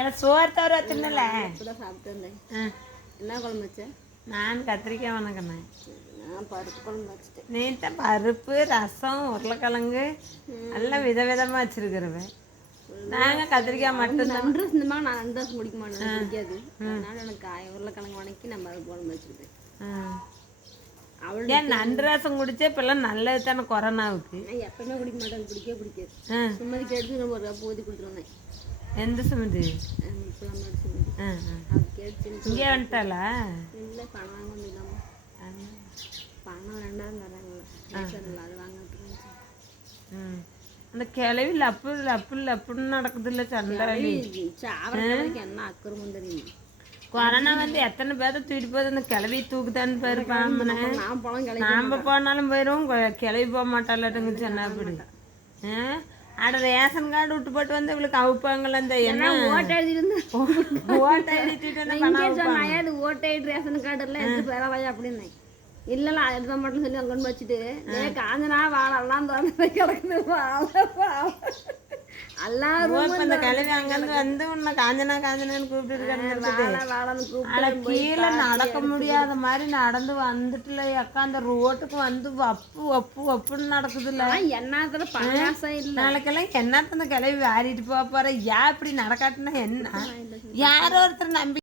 எனக்கு சோறு தவிர தின்னல. இப்பதான் சாப்பிட்டு வந்தேன். என்ன குழம்பு வச்ச? நான் கத்திரிக்காய் வணக்கினேன். நான் பருப்பு குழம்பு வச்சுட்டேன். நீ தான் பருப்பு, ரசம், உருளைக்கிழங்கு எல்லாம் விதவிதமாக வச்சிருக்கிறவன். நாங்கள் கத்திரிக்காய் மட்டும்தான். நண்டு இருந்தமா நான் நண்டு ரசம் குடிக்க மாட்டேன், பிடிக்காது. அதனால எனக்கு உருளைக்கிழங்கு வணக்கி நான் பருப்பு குழம்பு வச்சுருக்கேன். அவள் ஏன் நண்டு ரசம் குடிச்சா இப்பெல்லாம் நல்லது தானே கொரோனாவுக்கு. நான் எப்பவுமே குடிக்க மாட்டேன், பிடிக்கவே பிடிக்காது. சும்மதிக்கு எடுத்து நம்ம ஒரு கப் ஊற்றி கொடுத்துருந்தேன். எந்த சுமதி? இப்பெல்லாம் சுமதி இங்கே வந்துட்டாளா? இல்லை, பணம் வாங்க முடியலாமா? பணம் 2000 தராங்களா, அது வாங்கிட்டு அந்த கிளவி லப்பு லப்பு லப்புன்னு நடக்குது இல்லை சண்டை. சாவரத்துக்கு என்ன அக்கறமும் தெரியும். கொரோனா வந்து எத்தனை பேர்த்த தூக்கிட்டு போகுது. அந்த கிளவி தூக்குதான்னு பேரு பாம்புனே. நாம போனாலும் போயிடும், கிளவி போக மாட்டாளட்டுங்க சொன்னா அப்படி. அட ரேஷன் கார்டு விட்டு போட்டு வந்து இவளுக்கு அவுப்பாங்கல்ல. இந்த என்ன ஓட்டை எழுதிட்டு ஓட்டை எழுதிட்டு ஓட்டை ரேஷன் கார்டு எல்லாம் எடுத்து பெறவாயா அப்படின்னு இல்லைல்ல அதுதான் மட்டும் சொல்லி அங்கே வச்சுட்டு காஞ்சனா வாழலாம் தோண கிடக்குது. அந்த கிழவி அங்கிருந்து வந்து உன்னை காஞ்சனா காஞ்சனான்னு கூப்பிட்டு கீழே நடக்க முடியாத மாதிரி நடந்து வந்துட்டுல அக்கா. அந்த ரோட்டுக்கு வந்து வப்பு வப்பு வப்புன்னு நடக்குது இல்ல. என்னத்துல பழசம் இல்லை. நாளைக்கெல்லாம் என்னத்த அந்த கிழவி வாரிட்டு போக போற. ஏன் இப்படி நடக்காட்டுனா என்ன? யாரோ ஒருத்தர் நம்பி